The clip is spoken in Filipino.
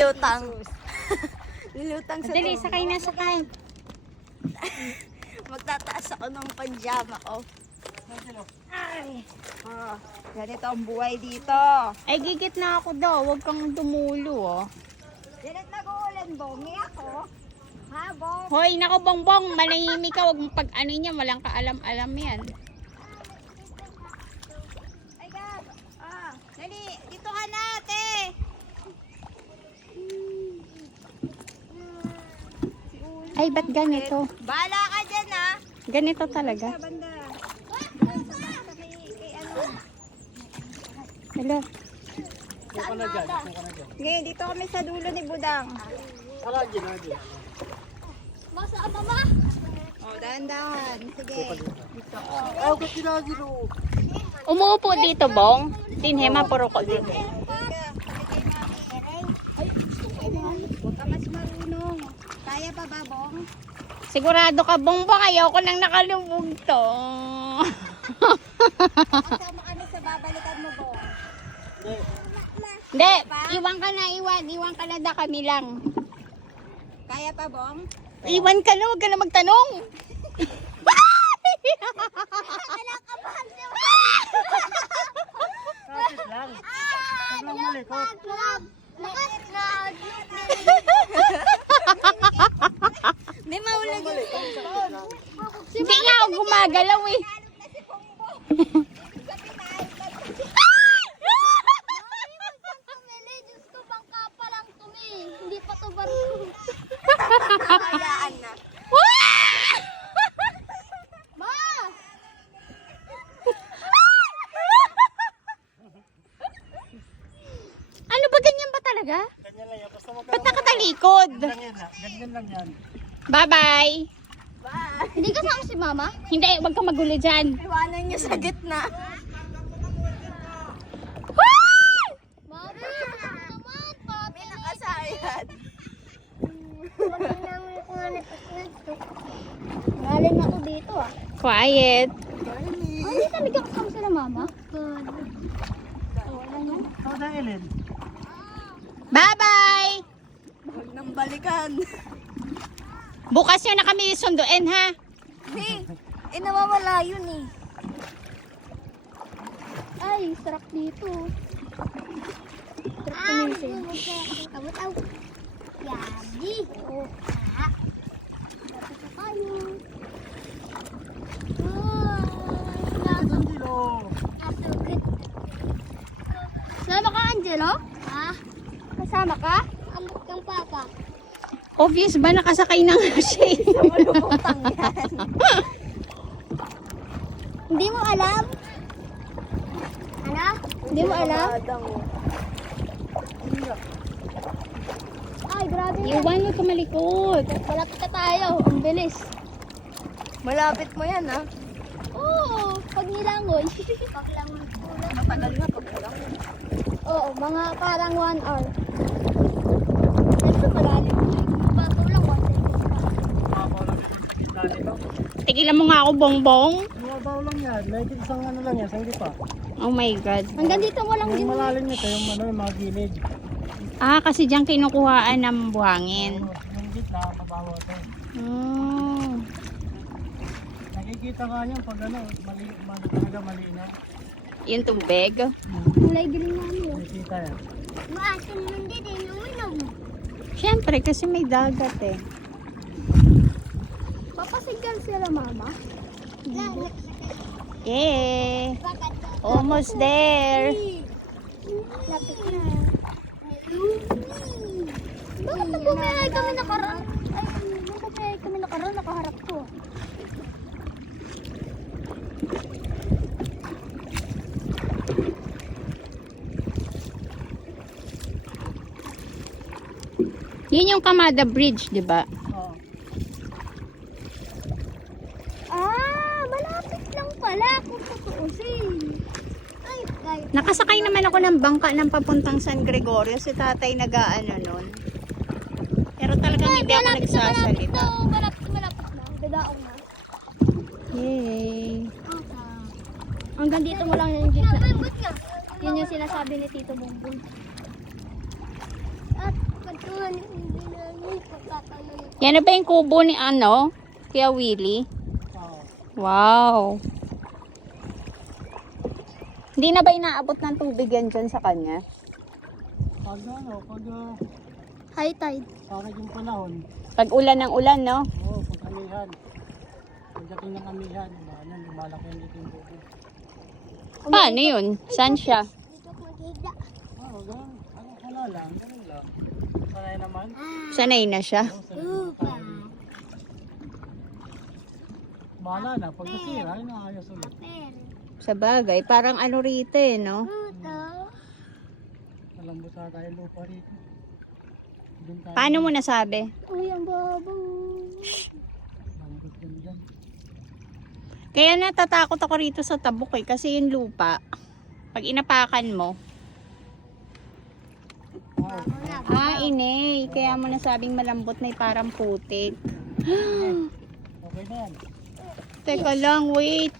Nilutang. Nilutang sa Dali, tubo. sakay na, sakay. Magtataas ako ng panjama ko. Ay. Ganito ang buhay dito. Ay, gigit na ako daw. Huwag kang dumulo, oh. Ganit nag-uulan, bongi ako. Ha, bong? Hoy, nako, bongbong. Manahimik ka. Huwag mo pag ano niya. Walang kaalam-alam yan. Ay, Gab. Dali, dito ka na, ate. Ay, ba't ganito? Bahala ka dyan, ha. Ganito talaga. Sa banda. Hello. Ngayon, dito kami sa dulo ni Budang. Masa mama? Oh, dahan-dahan. Sige. Umuupo dito, Bong. Tinhema, puro ko dito. Huwag ka mas marunong. Kaya pa ba, Bong? Sigurado ka, Bongbong. Ayaw ko nang nakalubog to. Kasama kami sa babalikan mo, Bong. Hindi, iwan ka na, iwan ka na da kami lang. Kaya pa, Bong? Iwan ka na, huwag ka na magtanong. Kapit lang. Huwag lang malikot. May maulag yung Hindi nga ako gumagalaw eh. Diyos ko, bangka pa lang tumi. Hindi pa to barko. Hayaan na. Ma! Ano ba ganyan ba talaga? Ganyan lang yan. Basta Ba't nakatalikod? Ganyan lang yan. Bye-bye. Hindi kasama si mama? Hindi, huwag ka magulo dyan. Iwanan niyo sa gitna. Mami! Naman! May nakasayad. Galing ako dito ah. Quiet. Hindi kami kasama sila mama? Oh, dahilin. Bye-bye. Huwag nang balikan. Bukas yun na kami sunduin, ha? Hey, nawawala yun eh. Ay, sarap dito. Sarap tumisin. Awat-aw. Yadi. Oo. Dapat na tayo. Angelo. Sama ka, Angelo? Ha? Kasama ka? Ambot kang papa. Obvious ba nakasakay na nga siya eh? Lumutang yan. Hindi mo alam? Ano? Hindi mo alam? Ay, grabe na. Iwan, huwag ka malikot. Malapit na tayo. Ang bilis. Malapit mo yan, ha? Oo, pag nilangoy. Pag langoy. Matagal nga pag lang. Oo, mga parang 1 hour. Ito malalim. Bato lang, 1 second pa. Mabaw lang yan sa gitna nito. Tigilan mo nga ako, Bongbong. Mabaw lang yan. May isang ano lang yan. Sa hindi pa. Oh my God. Hanggang dito mo lang Yung din. malalim nito, yung ano, yung mga gilid. Ah, kasi diyan kinukuhaan ng buhangin. Yung gitna, mabaho ito. Oh. Nakikita nga niyan pag ano, mali talaga mali na. Yung tubig. Kulay giling namin. Nakikita yan. Maasin nun din eh, uminom. Siyempre, kasi may dagat eh. Papasigal sila mama. Yeah. Almost there. Lapit na. Bakit nung bumayay kami nakaraan? Ay, nung bumayay kami nakaraan, nakaharap ko. Yun yung Kamada Bridge, di ba? Oo. Malapit lang pala kung tutuusin. Ay, guys. Nakasakay naman ako ng bangka ng papuntang San Gregorio. Si tatay nag-aano nun. Pero talagang hindi ako nagsasalita. Malapit na. Dadaong na. Yay. Hanggang dito mo lang yung gitna. Yun yung sinasabi ni Tito Bongbong. At pag Tatayo. Yan na ba yung kubo ni ano? Kuya Willie? Wow. Hindi na ba inaabot ng tubig yan dyan sa kanya? Pag ano, pag High tide. parang yung panahon, Pag ulan ng ulan, no? oo, pag amihan. Pagdating ng amihan, ano, lumalaki ang itim po. Paano yun? Saan siya? Dito ko maghiga. Oo, ganun. Ano, wala lang, ganun lang. Sanay naman. Sanay na siya. Oo, sanay naman tayo. Bahala na, pag nasira, ay naayos ulit. Pero. Sa bagay, parang ano rito eh, no? Puto. Malambot sa tayo lupa rito. Doon tayo. Paano mo nasabi? Uy, ang babo. Malambot din dyan. Kaya natatakot ako rito sa tabok eh, kasi yung lupa, pag inapakan mo, inay, kaya mo nasabing malambot na parang putik. Okay na yan. Teka lang, wait.